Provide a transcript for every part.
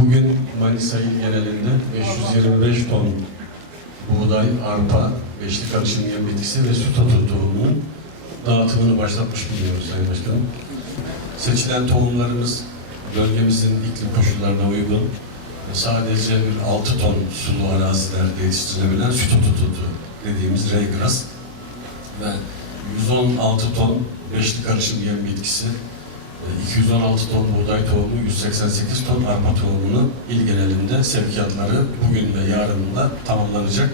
Bugün Manisa il genelinde 525 ton buğday, arpa, beşli karışım yem bitkisi ve süt tohumunun dağıtımını başlatmış bulunuyoruz Sayın Başkanım. Seçilen tohumlarımız bölgemizin iklim koşullarına uygun sadece bir 6 ton sulu arazilerde yetiştirilebilen süt otu tutu dediğimiz raygrass ve 116 ton beşli karışım yem bitkisi, e, 216 ton buğday tohumu, 188 ton arpa tohumunu il genelinde sevkiyatları bugün ve yarın da tamamlanacak.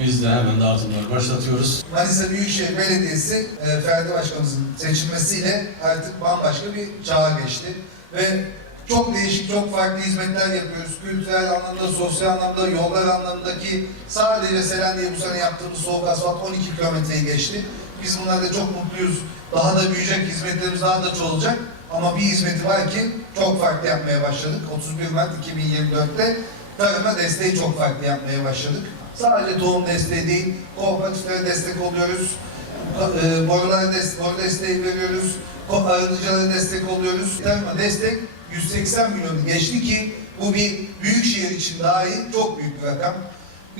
Biz de hemen dağıtımları başlatıyoruz. Manisa Büyükşehir Belediyesi e, Ferdi Başkanımızın seçilmesiyle artık bambaşka bir çağa geçti. Ve çok değişik, çok farklı hizmetler yapıyoruz. Kültürel anlamda, sosyal anlamda, yollar anlamındaki sadece Selanik'e bu sene yaptığımız soğuk asfalt 12 kilometreyi geçti. Biz bunlarda çok mutluyuz. Daha da büyüyecek, hizmetlerimiz daha da çoğalacak. Ama bir hizmeti var ki çok farklı yapmaya başladık. 31 Mart 2024'te tarıma desteği çok farklı yapmaya başladık. Sadece tohum desteği değil, kooperatiflere destek oluyoruz. E, borulara destek, boru desteği veriyoruz. Arıtıcılara destek oluyoruz. Destek 180 milyonu geçti ki bu bir büyük şehir için dahi çok büyük bir rakam.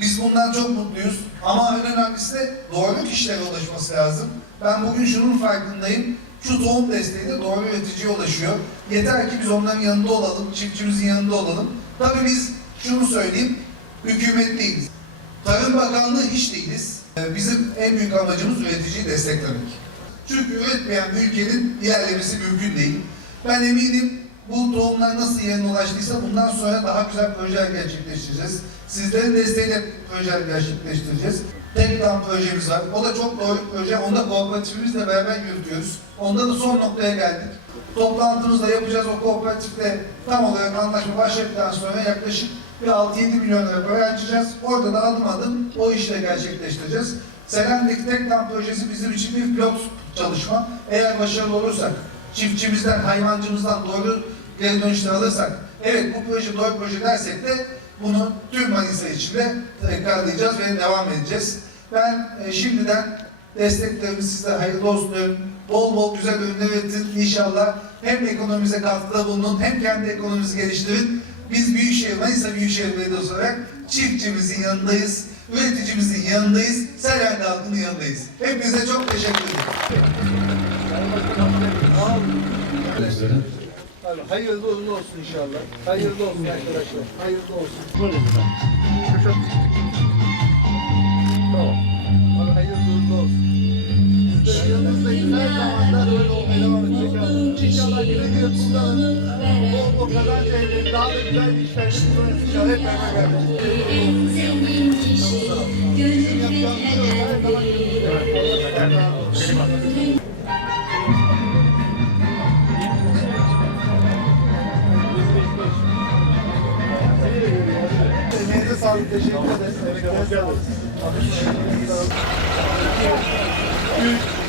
Biz bundan çok mutluyuz ama en önemlisi de doğru kişilere ulaşması lazım. Ben bugün şunun farkındayım. Şu tohum desteği de doğru üreticiye ulaşıyor. Yeter ki biz onların yanında olalım, çiftçimizin yanında olalım. Tabii biz şunu söyleyeyim, hükümet değiliz. Tarım Bakanlığı hiç değiliz. Ee, Bizim en büyük amacımız üreticiyi desteklemek. Çünkü üretmeyen bir ülkenin ilerlemesi mümkün değil. Ben eminim bu tohumlar nasıl yerine ulaştıysa bundan sonra daha güzel projeler gerçekleştireceğiz. Sizlerin desteğiyle projeler gerçekleştireceğiz. Tek dam projemiz var. O da çok doğru proje. Onu da kooperatifimizle beraber yürütüyoruz. Onda da son noktaya geldik. Toplantımızda yapacağız o kooperatifle tam olarak anlaşma başladıktan sonra yaklaşık bir 6-7 milyon lira para açacağız. Orada da adım adım o işle gerçekleştireceğiz. Selanik'teki tek dam projesi bizim için bir pilot çalışma. Eğer başarılı olursak, çiftçimizden, hayvancımızdan doğru geri dönüşler alırsak, evet bu proje doğru proje dersek de bunu tüm Manisa içinde tekrarlayacağız ve devam edeceğiz. Ben e, şimdiden desteklerimi size hayırlı olsun diyorum. Bol bol güzel ürünler üretin inşallah. Hem ekonomimize katkıda bulunun hem kendi ekonomimizi geliştirin. Biz Büyükşehir, Manisa Büyükşehir Belediyesi olarak çiftçimizin yanındayız, üreticimizin yanındayız, Selanik halkının yanındayız. Hepinize çok teşekkür ederim. Hayırlı uğurlu olsun inşallah. Hayırlı olsun arkadaşlar. Hayırlı olsun. Tamam. Hayırlı uğurlu olsun. Siz de yanınızdayız. Her zaman da böyle İnşallah kazanç elde. Daha da güzel bir işler yapacağız inşallah. Hep beraber. Teşekkür ederiz. Emeklerinize sağlık. Üç,